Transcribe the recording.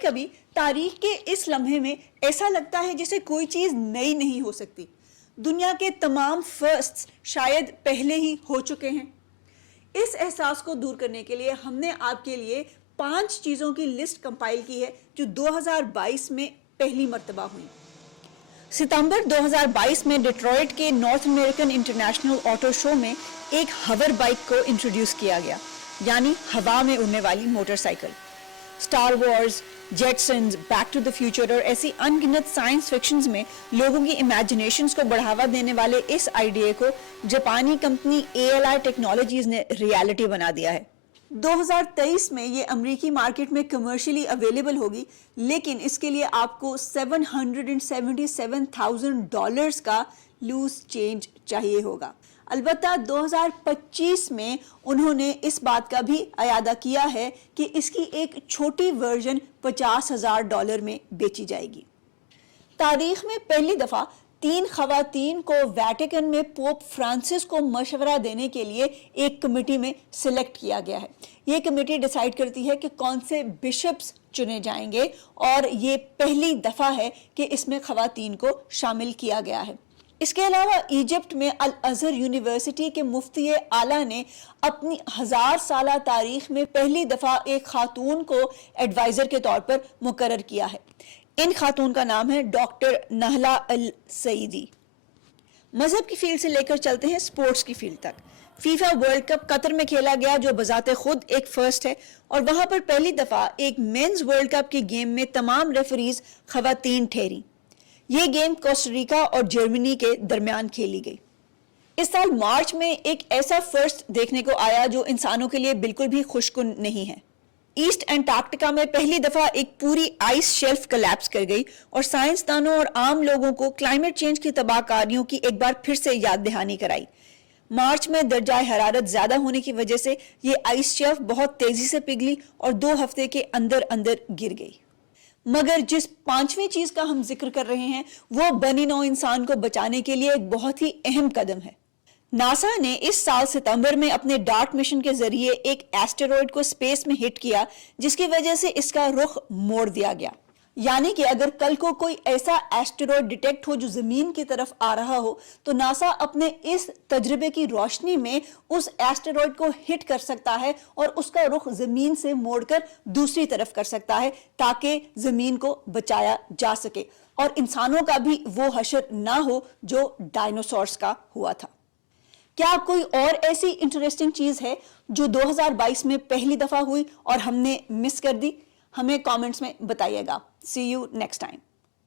کبھی تاریخ کے اس لمحے میں ایسا لگتا ہے جیسے کوئی چیز نئی نہیں ہو سکتی. دنیا کے تمام فرسٹس شاید پہلے ہی ہو چکے ہیں. اس احساس کو دور کرنے کے لیے ہم نے آپ کے لیے 5 چیزوں کی لسٹ کمپائل کی ہے جو 2022 میں پہلی مرتبہ ہوئی. ستمبر 2022 میں ڈیٹرائٹ کے نارتھ امریکن انٹرنیشنل آٹو شو میں ایک ہور بائک کو انٹروڈیوس کیا گیا، یعنی ہوا میں اڑنے والی motorcycle. Star wars, Jetsons, back to the future اور ایسی ان گنت سائنس فکشنز میں لوگوں کی امیجنیشنز کو بڑھاوا دینے والے اس آئیڈیا کو جاپانی کمپنی ALI ٹیکنالوجیز نے ریالٹی بنا دیا ہے. 2023 میں یہ امریکی مارکیٹ میں کمرشلی اویلیبل ہوگی، لیکن اس کے لیے آپ کو $777,000 کا لوز چینج چاہیے ہوگا. البتہ 2025 میں انہوں نے اس بات کا بھی اعادہ کیا ہے کہ اس کی ایک چھوٹی ورژن $50,000 میں بیچی جائے گی. تاریخ میں پہلی دفعہ 3 خواتین کو ویٹیکن میں پوپ فرانسس کو مشورہ دینے کے لیے ایک کمیٹی میں سلیکٹ کیا گیا ہے. یہ کمیٹی ڈیسائیڈ کرتی ہے کہ کون سے بشپس چنے جائیں گے، اور یہ پہلی دفعہ ہے کہ اس میں خواتین کو شامل کیا گیا ہے. اس کے علاوہ ایجپٹ میں الازہر یونیورسٹی کے مفتی اعلیٰ نے اپنی 1000 سالہ تاریخ میں پہلی دفعہ ایک خاتون کو ایڈوائزر کے طور پر مقرر کیا ہے. ان خاتون کا نام ہے ڈاکٹر نہلہ السعیدی. مذہب کی فیلڈ سے لے کر چلتے ہیں سپورٹس کی فیلڈ تک. فیفا ورلڈ کپ قطر میں کھیلا گیا، جو بذات خود ایک فرسٹ ہے، اور وہاں پر پہلی دفعہ ایک مینز ورلڈ کپ کی گیم میں تمام ریفریز خواتین ٹھہری. یہ گیم کوسٹاریکا اور جرمنی کے درمیان کھیلی گئی. اس سال مارچ میں ایک ایسا فرسٹ دیکھنے کو آیا جو انسانوں کے لیے بالکل بھی خوشکن نہیں ہے. ایسٹ انٹارکٹیکا میں پہلی دفعہ ایک پوری آئس شیلف کلیپس کر گئی، اور سائنسدانوں اور عام لوگوں کو کلائمیٹ چینج کی تباہ کاریوں کی ایک بار پھر سے یاد دہانی کرائی. مارچ میں درجہ حرارت زیادہ ہونے کی وجہ سے یہ آئس شیلف بہت تیزی سے پگھلی اور 2 ہفتے کے اندر گر گئی. مگر جس 5ویں چیز کا ہم ذکر کر رہے ہیں وہ بنی نوع انسان کو بچانے کے لیے ایک بہت ہی اہم قدم ہے. ناسا نے اس سال ستمبر میں اپنے ڈارٹ مشن کے ذریعے ایک ایسٹیرائڈ کو اسپیس میں ہٹ کیا، جس کی وجہ سے اس کا رخ موڑ دیا گیا. یعنی کہ اگر کل کو کوئی ایسا ایسٹیرائڈ ڈیٹیکٹ ہو جو زمین کی طرف آ رہا ہو، تو ناسا اپنے اس تجربے کی روشنی میں اس ایسٹیرائڈ کو ہٹ کر سکتا ہے اور اس کا رخ زمین سے موڑ کر دوسری طرف کر سکتا ہے، تاکہ زمین کو بچایا جا سکے اور انسانوں کا بھی وہ حشر نہ ہو جو ڈائنوسورز کا ہوا تھا. کیا کوئی اور ایسی انٹرسٹنگ چیز ہے جو 2022 میں پہلی دفعہ ہوئی اور ہم نے مس کر دی؟ ہمیں کامنٹس میں بتائیے گا. See you next time.